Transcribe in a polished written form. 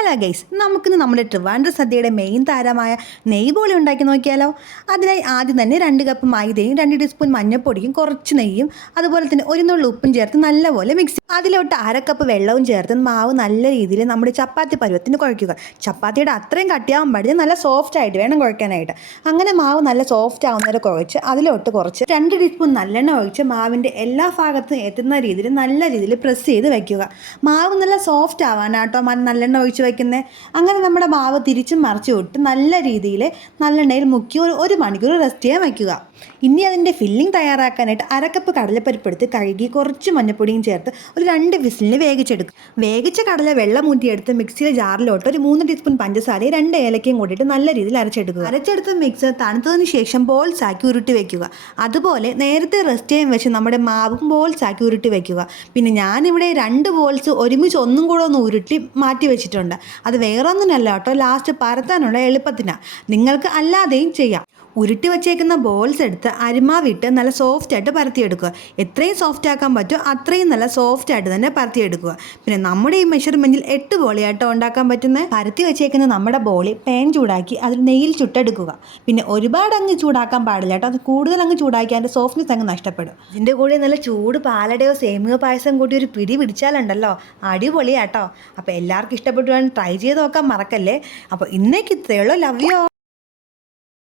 Hello guys, നമുക്കിന്ന് നമ്മുടെ Trivandrum സദ്യയുടെ main താരമായ നെയ്യ് ബോളി ഉണ്ടാക്കി നോക്കിയാലോ. അതിനായി ആദ്യം തന്നെ 2 കപ്പ് മൈദയും 2 ടീസ്പൂൺ മഞ്ഞൾപ്പൊടിയും കുറച്ച് നെയ്യും അതുപോലെ തന്നെ ഒരു നുള്ളു ഉപ്പും ചേർത്ത് നല്ലപോലെ മിക്സ് ചെയ്യും. അതിലോട്ട് 1/2 കപ്പ് വെള്ളവും ചേർത്ത് മാവ് നല്ല രീതിയിൽ നമ്മുടെ ചപ്പാത്തി പരുവത്തിന് കുഴയ്ക്കുക. ചപ്പാത്തിയുടെ അത്രയും കട്ടിയാവാൻ പാടില്ല, നല്ല സോഫ്റ്റ് ആയിട്ട് വേണം കുഴയ്ക്കാനായിട്ട്. അങ്ങനെ മാവ് നല്ല സോഫ്റ്റ് ആവുന്നവരെ കുഴച്ച് അതിലോട്ട് കുറച്ച് 2 ടീസ്പൂൺ നല്ലെണ്ണ ഒഴിച്ച് മാവിൻ്റെ എല്ലാ ഭാഗത്തും എത്തുന്ന രീതിയിൽ നല്ല രീതിയിൽ പ്രസ് ചെയ്ത് വയ്ക്കുക. മാവ് നല്ല സോഫ്റ്റ് ആവാനാട്ടോ നല്ലെണ്ണ ഒഴിച്ച് വയ്ക്കുന്നത്. അങ്ങനെ നമ്മുടെ മാവ് തിരിച്ചും മറിച്ചും ഇട്ട് നല്ല രീതിയിൽ നല്ലെണ്ണയിൽ മുക്കി 1 മണിക്കൂർ റെസ്റ്റ് ചെയ്യാൻ വയ്ക്കുക. ഇനി അതിൻ്റെ ഫില്ലിംഗ് തയ്യാറാക്കാനായിട്ട് 1/2 കപ്പ് കടലപ്പരിപ്പ് എടുത്ത് കഴുകി കുറച്ച് മഞ്ഞൾപ്പൊടിയും ചേർത്ത് ഒരു 2 വിസിലിന് വേവിച്ചെടുക്കും. വേവിച്ച കടല വെള്ളം ഊറ്റിയെടുത്ത് മിക്സിയിലെ ജാറിലോട്ട് ഒരു 3 ടീസ്പൂൺ പഞ്ചസാരയും 2 ഏലക്കയും കൂടിയിട്ട് നല്ല രീതിയിൽ അരച്ചെടുക്കുക. അരച്ചെടുത്ത മിക്സ് തണുത്തതിന് ശേഷം ബോൾസ് ആക്കി ഉരുട്ടി വയ്ക്കുക. അതുപോലെ നേരത്തെ റെസ്റ്റ് ചെയ്യാൻ വെച്ച് നമ്മുടെ മാവും ബോൾസ് ആക്കി ഉരുട്ടി വയ്ക്കുക. പിന്നെ ഞാനിവിടെ 2 ബോൾസ് ഒരുമിച്ച് ഒന്നും കൂടെ ഒന്ന് ഉരുട്ടി മാറ്റി വെച്ചിട്ടുണ്ട്. അത് വേറൊന്നിനല്ല കേട്ടോ, ലാസ്റ്റ് പരത്താനുള്ള എളുപ്പത്തിനാണ്. നിങ്ങൾക്ക് അല്ലാതെയും ചെയ്യാം. ഉരുട്ടി വച്ചേക്കുന്ന ബോൾസ് എടുത്ത് അരിമാവിട്ട് നല്ല സോഫ്റ്റായിട്ട് പരത്തിയെടുക്കുക. എത്രയും സോഫ്റ്റ് ആക്കാൻ പറ്റുമോ അത്രയും നല്ല സോഫ്റ്റായിട്ട് തന്നെ പരത്തിയെടുക്കുക. പിന്നെ നമ്മുടെ ഈ മെഷർമെൻറ്റിൽ 8 ബോളിയാട്ടോ ഉണ്ടാക്കാൻ പറ്റുന്നത്. പരത്തി വെച്ചേക്കുന്ന നമ്മുടെ ബോളി പാൻ ചൂടാക്കി അതിൽ നെയ്യിൽ ചുട്ടെടുക്കുക. പിന്നെ ഒരുപാട് അങ്ങ് ചൂടാക്കാൻ പാടില്ല കേട്ടോ, അത് കൂടുതൽ അങ്ങ് ചൂടാക്കി അതിൻ്റെ സോഫ്റ്റ്നെസ് അങ്ങ് നഷ്ടപ്പെടും. ഇതിൻ്റെ കൂടെ നല്ല ചൂട് പാലടയോ സേമിയോ പായസം കൂടി ഒരു പിടി പിടിച്ചാലുണ്ടല്ലോ അടിപൊളിയാട്ടോ. അപ്പോൾ എല്ലാവർക്കും ഇഷ്ടപ്പെട്ടു ട്രൈ ചെയ്ത് നോക്കാൻ മറക്കല്ലേ. അപ്പോൾ ഇന്നേക്ക് ഇത്രയുള്ളൂ. Love U.